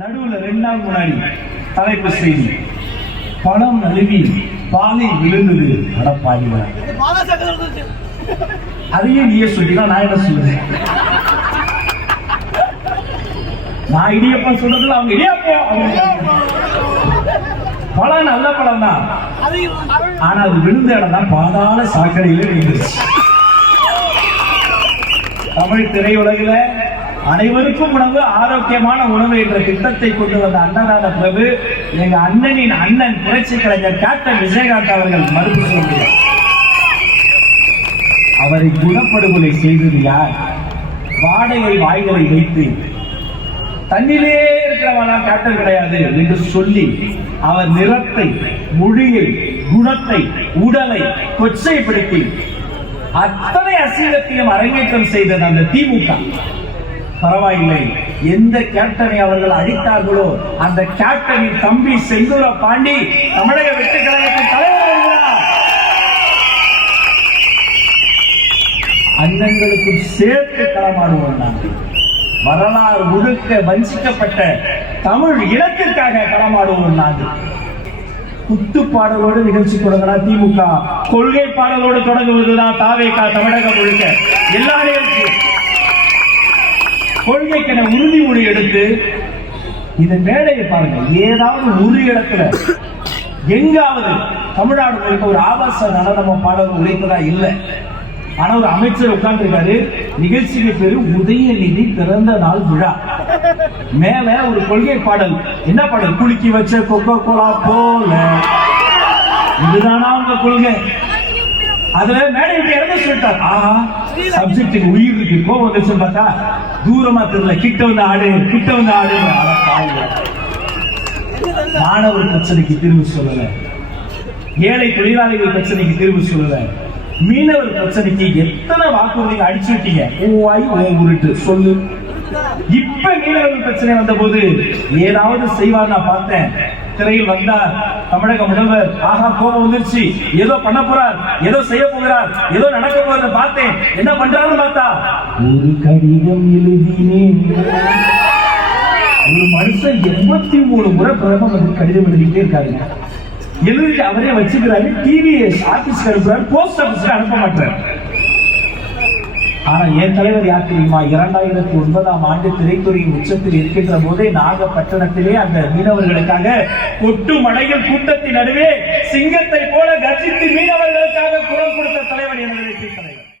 நடுவுல 2 நாள் முன்னாடி தலைப்பு செய்தி, பணம் நழுவி பாலை விழுந்தது. அடப்பாடிவா, அதையே நீயே சொல்லினா நான் என்ன சொல்லுவேன்? நான் இடியப்பா சொல்றதுல அவங்க இடியாப்பம். பழம் நல்ல பழம் தான், ஆனா அது விழுந்த இடம் தான் பாதாள சாக்கடையில விழுந்துருச்சு. தமிழ் திரையுலகில அனைவருக்கும் உணவு, ஆரோக்கியமான உணவு என்ற திட்டத்தை கொண்டு வந்த அன்னதான பிரபு எங்க அண்ணனின் அண்ணன் புரட்சி கலைஞர் கேப்டன் விஜயகாந்த் அவர்கள் மறுப்பு சொல்கிறார். அவரை குணப்படுகொலை செய்தது யார்? வாடகை வாய்களை வைத்து தண்ணிலே இருக்கிறவனா கேப்டன் கிடையாது என்று சொல்லி அவர் நிறத்தை, மொழியை, குணத்தை, உடலை கொச்சைப்படுத்தி அத்தனை அசிங்கத்தையும் அரங்கேற்றம் செய்தது அந்த திமுக. பரவாயில்லை, எந்த கேப்டனை அவர்கள் அடித்தார்களோ அந்த கேப்டனின் தம்பி செந்தூர பாண்டி தமிழக வெற்றி கழகத்தின் தலைவர் வருகிறார். அண்ணங்களுக்கு சேர்த்து களமாடுவோம். நாங்கள் வரலாறு முழுக்க வஞ்சிக்கப்பட்ட தமிழ் இனத்திற்காக களமாடுவோம். நாங்கள் குத்து பாடலோடு நிகழ்ச்சி தொடங்கினா திமுக, கொள்கை பாடலோடு தொடங்குவதுதான் தாவேகா. தமிழகம் முழுக்க எல்லா நிகழ்ச்சியும் கொள்கைக்கென உறுதிமொழி எடுத்து இந்த மேடையை பாருங்க. ஏதாவது ஒரு இடத்துல எங்காவது தமிழ்நாடு முழுக்க ஒரு ஆபாச நடனம பாடல் உரைத்ததா இல்லை. ஆனா ஒரு அமைச்சர் உட்கார்ந்து இருக்காரு, நிகழ்ச்சிக்கு பேரு உதயநிதி பிறந்த நாள் விழா. மேல ஒரு கொள்கை பாடல். என்ன பாடல்? குலுக்கி வச்ச கொக்கோ கோலா போல, இதுதானா உங்க கொள்கை? அதுல மேடை விட்டு இறங்க சொல்லிட்டார். ஆஹா, சப்ஜெக்ட் உயிர் இருக்கு, கோவம் வந்துச்சு பார்த்தா தூரமா தெரியல, கிட்ட வந்து ஆடு, கிட்ட வந்து ஆடு. மாணவர் பிரச்சனைக்கு தீர்வு சொல்லல, ஏழை தொழிலாளிகள் பிரச்சனைக்கு தீர்வு சொல்லல, மீனவர் பிரச்சனைக்கு எத்தனை வாக்குறுதிகள் அடிச்சு விட்டீங்க? ஓவாய் ஓ உருட்டு சொல்லு. இப்ப மீனவர்கள் பிரச்சனை வந்த போது ஏதாவது செய்வார் நான் பார்த்தேன். திரையில் வந்தார் தமிழக முதல்வர். ஆஹா, கோபம் வந்துருச்சு, ஏதோ பண்ண போறார், ஏதோ செய்ய போகிறார், ஏதோ நடக்க போறத பார்த்தேன். என்ன பண்றாருன்னு பார்த்தா, ஒரு கடிதம் எழுதினேன். ஒரு மனுஷன் 83 முறை பிரதமர் கடிதம் எழுதிட்டே இருக்காருங்க. எழுதி அவரே வச்சுக்கிறாரு, டிவிஎஸ் ஆபீஸ்க்கு அனுப்புறாரு, போஸ்ட் ஆபீஸ்க்கு அனுப்ப மாட்டார். ஆனா என் தலைவர் யார் தெரியுமா? 2009ஆம் ஆண்டு திரைத்துறையின் உச்சத்தில் இருக்கின்ற போதே நாகப்பட்டினத்திலே அந்த மீனவர்களுக்காக கொட்டு மடைகள் கூட்டத்தின் நடுவே சிங்கத்தை போல கர்ஜித்து மீனவர்களுக்காக குரல் கொடுத்த